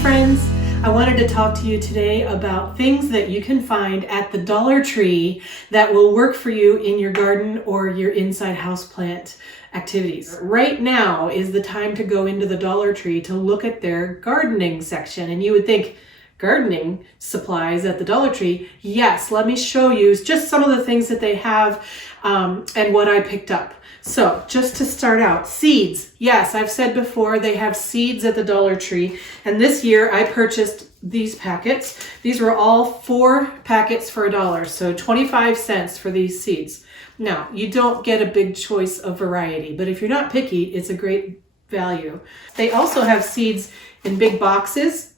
friends, I wanted to talk to you today about things that you can find at the Dollar Tree that will work for you in your garden or your inside houseplant activities. Right now is the time to go into the Dollar Tree to look at their gardening section. And you would think, gardening supplies at the Dollar Tree? Yes, let me show you just some of the things that they have and what I picked up. So just to start out, seeds. Yes, I've said before they have seeds at the Dollar Tree. And this year I purchased these packets. These were all 4 packets for $1, so 25 cents for these seeds. Now, you don't get a big choice of variety, but if you're not picky, it's a great value. They also have seeds in big boxes.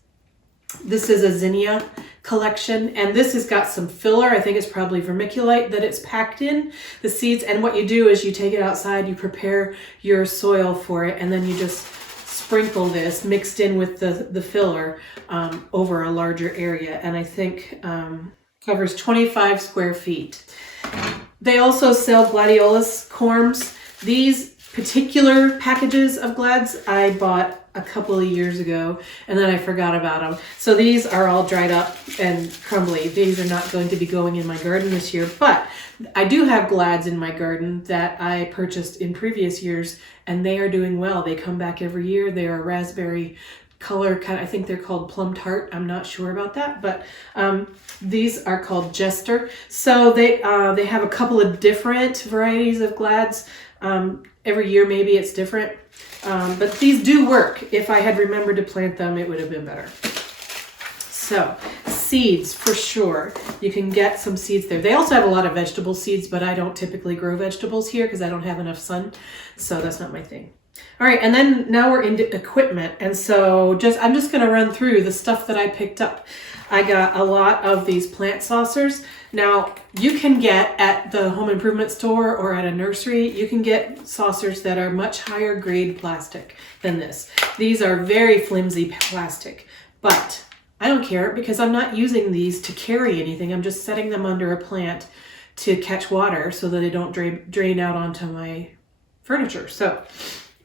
This is a zinnia collection, and this has got some filler. I think it's probably vermiculite that it's packed in, the seeds. And what you do is you take it outside, you prepare your soil for it, and then you just sprinkle this mixed in with the filler over a larger area. And I think covers 25 square feet. They also sell gladiolus corms. These particular packages of glads I bought a couple of years ago, and then I forgot about them. So these are all dried up and crumbly. These are not going to be going in my garden this year, but I do have glads in my garden that I purchased in previous years, and they are doing well. They come back every year. They are raspberry color, I think they're called plum tart. I'm not sure about that, but these are called Jester. So they have a couple of different varieties of glads. Every year maybe it's different. But these do work. If I had remembered to plant them, it would have been better. So, seeds for sure. You can get some seeds there. They also have a lot of vegetable seeds, but I don't typically grow vegetables here because I don't have enough sun. So that's not my thing. All right, and then now we're into equipment. And so I'm just going to run through the stuff that I picked up. I got a lot of these plant saucers. Now, you can get at the home improvement store or at a nursery, you can get saucers that are much higher grade plastic than this. These are very flimsy plastic, but I don't care because I'm not using these to carry anything. I'm just setting them under a plant to catch water so that they don't drain out onto my furniture. So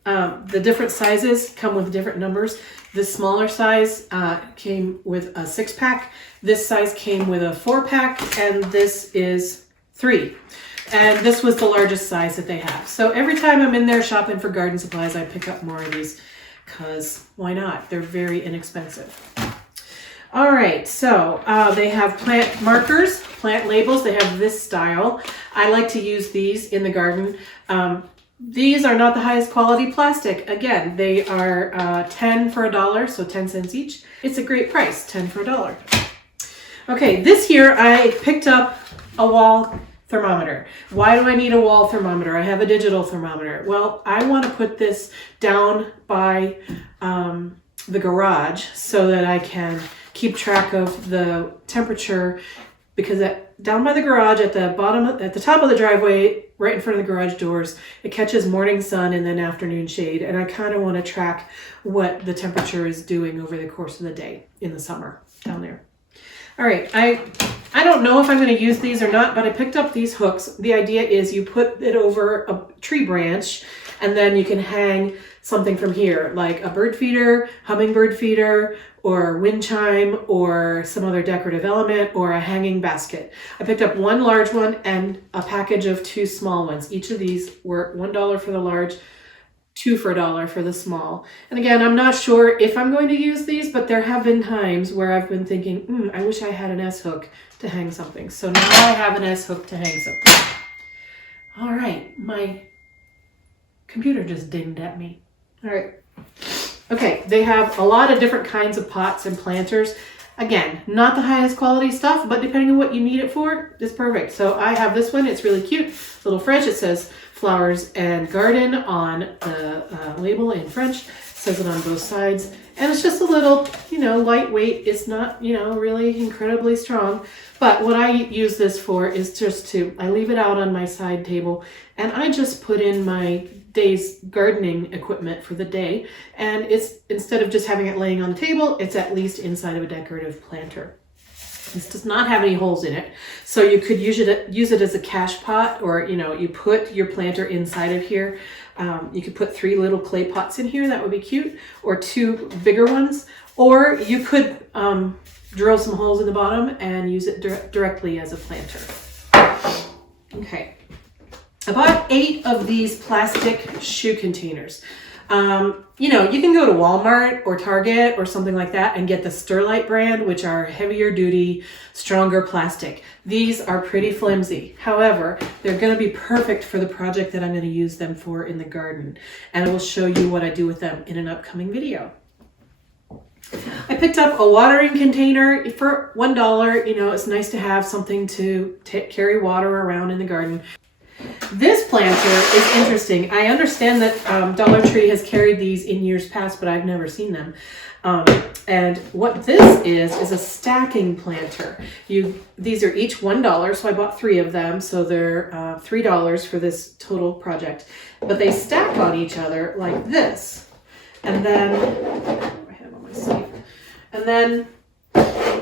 the different sizes come with different numbers. The smaller size came with a 6-pack. This size came with a 4-pack, and this is 3. And this was the largest size that they have. So every time I'm in there shopping for garden supplies, I pick up more of these because why not? They're very inexpensive. All right, so they have plant markers, plant labels. They have this style. I like to use these in the garden. These are not the highest quality plastic. Again, they are 10 for $1, so 10 cents each. It's a great price, 10 for $1. Okay, this year I picked up a wall thermometer. Why do I need a wall thermometer? I have a digital thermometer. Well, I want to put this down by the garage so that I can keep track of the temperature, because down by the garage at the top of the driveway, right in front of the garage doors, it catches morning sun and then afternoon shade. And I kind of want to track what the temperature is doing over the course of the day in the summer down there. All right, I don't know if I'm going to use these or not, but I picked up these hooks. The idea is you put it over a tree branch and then you can hang something from here, like a bird feeder, hummingbird feeder, or wind chime, or some other decorative element, or a hanging basket. I picked up 1 large one and a package of 2 small ones. Each of these were $1 for the large, 2 for $1 for the small. And again, I'm not sure if I'm going to use these, but there have been times where I've been thinking, I wish I had an S-hook to hang something. So now I have an S-hook to hang something. All right, my computer just dinged at me. All right. Okay, they have a lot of different kinds of pots and planters. Again, not the highest quality stuff, but depending on what you need it for, it's perfect. So I have this one. It's really cute. It's a little French. It says flowers and garden on the label in French. It says it on both sides. And it's just a little, lightweight. It's not, really incredibly strong. But what I use this for is I leave it out on my side table and I just put in my day's gardening equipment for the day. And it's, instead of just having it laying on the table, it's at least inside of a decorative planter. This does not have any holes in it. So you could use it as a cache pot, or, you put your planter inside of here. You could put 3 little clay pots in here. That would be cute. Or 2 bigger ones. Or you could drill some holes in the bottom and use it directly as a planter. Okay. I bought 8 of these plastic shoe containers. You know, you can go to Walmart or Target or something like that and get the Sterlite brand, which are heavier duty, stronger plastic. These are pretty flimsy. However, they're going to be perfect for the project that I'm going to use them for in the garden. And I will show you what I do with them in an upcoming video. I picked up a watering container for $1. You know, it's nice to have something to carry water around in the garden. This planter is interesting. I understand that Dollar Tree has carried these in years past, but I've never seen them. And what this is a stacking planter. These are each $1, so I bought 3 of them, so they're $3 for this total project. But they stack on each other like this, and then I have on my sleeve, and then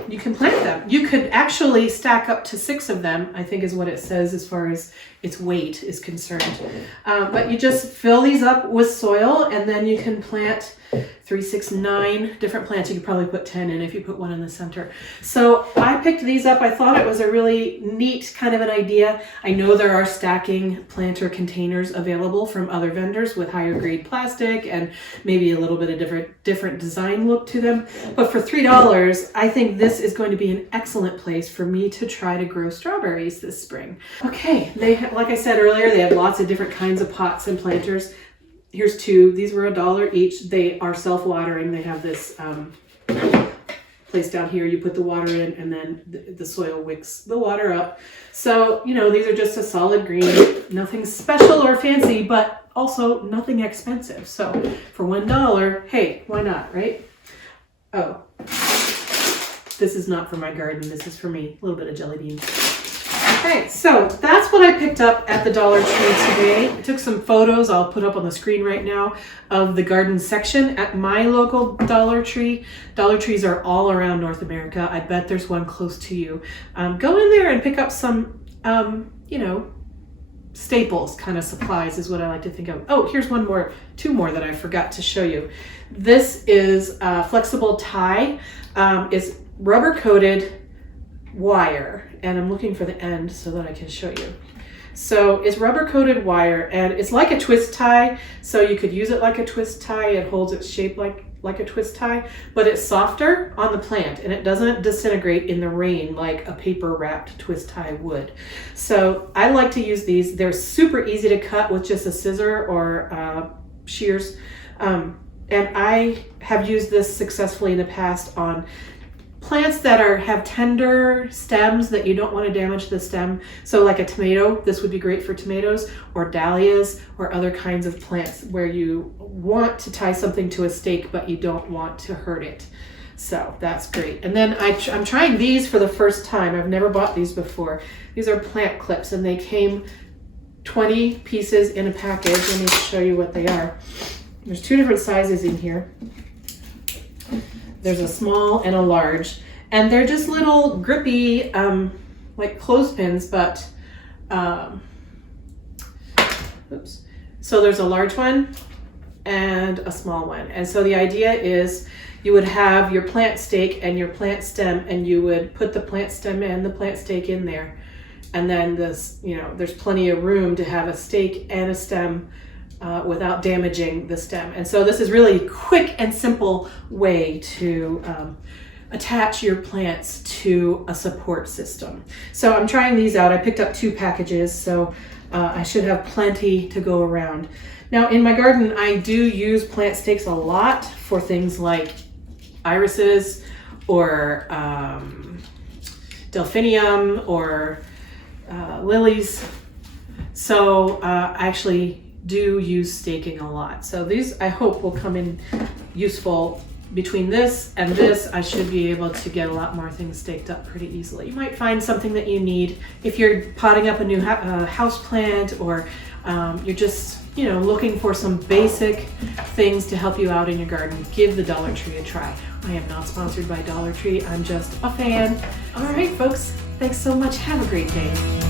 you can plant them. You could actually stack up to 6 of them, I think is what it says as far as its weight is concerned. But you just fill these up with soil, and then you can plant 3, 6, 9 different plants. You could probably put 10 in if you put one in the center. So I picked these up. I thought it was a really neat kind of an idea. I know there are stacking planter containers available from other vendors with higher grade plastic and maybe a little bit of different design look to them. But for $3, I think this is going to be an excellent place for me to try to grow strawberries this spring. Okay, like I said earlier, they have lots of different kinds of pots and planters. Here's 2. These were $1 each. They are self-watering. They have this place down here. You put the water in, and then the soil wicks the water up. So, you know, these are just a solid green. Nothing special or fancy, but also nothing expensive. So for $1, hey, why not, right? Oh, this is not for my garden. This is for me. A little bit of jelly beans. Okay, so that's what I picked up at the Dollar Tree today. I took some photos I'll put up on the screen right now of the garden section at my local Dollar Tree. Dollar Trees are all around North America. I bet there's one close to you. Go in there and pick up some, you know, staples kind of supplies is what I like to think of. Oh, here's 2 more that I forgot to show you. This is flexible tie. It's rubber coated wire, and I'm looking for the end so that I can show you. So it's rubber coated wire, and it's like a twist tie, so you could use it like a twist tie. It holds its shape like a twist tie, but it's softer on the plant, and it doesn't disintegrate in the rain like a paper wrapped twist tie would. So I like to use these. They're super easy to cut with just a scissor or shears, and I have used this successfully in the past on plants that have tender stems that you don't want to damage the stem. So like a tomato, this would be great for tomatoes, or dahlias, or other kinds of plants where you want to tie something to a stake but you don't want to hurt it. So that's great. And then I'm trying these for the first time. I've never bought these before. These are plant clips, and they came 20 pieces in a package. Let me show you what they are. There's 2 different sizes in here. There's a small and a large, and they're just little grippy, like clothespins, but, oops. So there's a large one and a small one. And so the idea is you would have your plant stake and your plant stem, and you would put the plant stem and the plant stake in there. And then this, you know, there's plenty of room to have a stake and a stem without damaging the stem. And so this is really a quick and simple way to attach your plants to a support system. So I'm trying these out. I picked up 2 packages, so I should have plenty to go around. Now in my garden, I do use plant stakes a lot for things like irises or delphinium or lilies. So I actually do use staking a lot. So these I hope will come in useful. Between this and this, I should be able to get a lot more things staked up pretty easily. You might find something that you need if you're potting up a new house plant, or you're just, you know, looking for some basic things to help you out in your garden. Give the Dollar Tree a try. I am not sponsored by Dollar Tree. I'm just a fan. All right, folks. Thanks so much. Have a great day.